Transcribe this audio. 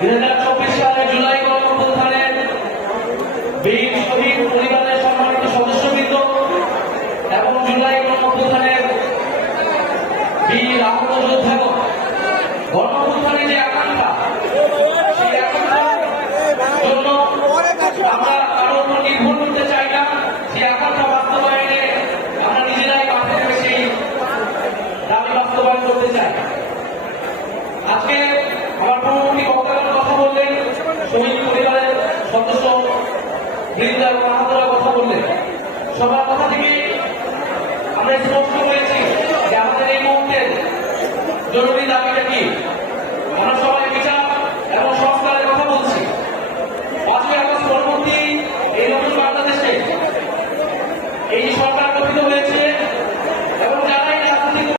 2024 সালের জুলাই গণঅভ্যুত্থানের বীর শহীদ পরিবারের সম্মানিত সদস্যবৃন্দ এবং জুলাই গণঅভ্যুত্থানের বীর আহত যোদ্ধাগণ, গণঅভ্যুত্থানের যে আকাঙ্ক্ষা, সেই আকাঙ্ক্ষার জন্য আমরা কারো উপর নির্ভর করতে চাই না। সেই আকাঙ্ক্ষা বাস্তবায়নে আমরা নিজেরাই মাঠে নেমে সেই দাবি বাস্তবায়ন করতে চাই। আজকে আমার পূর্ববর্তী বক্তাগণ কথা বললেন, শহীদ পরিবারের সদস্য বৃন্দ এবং আহতরা কথা বললেন। সবার কথা থেকে আমরা স্পষ্ট হয়েছি যে আমাদের এই মুহূর্তে জরুরি দাবি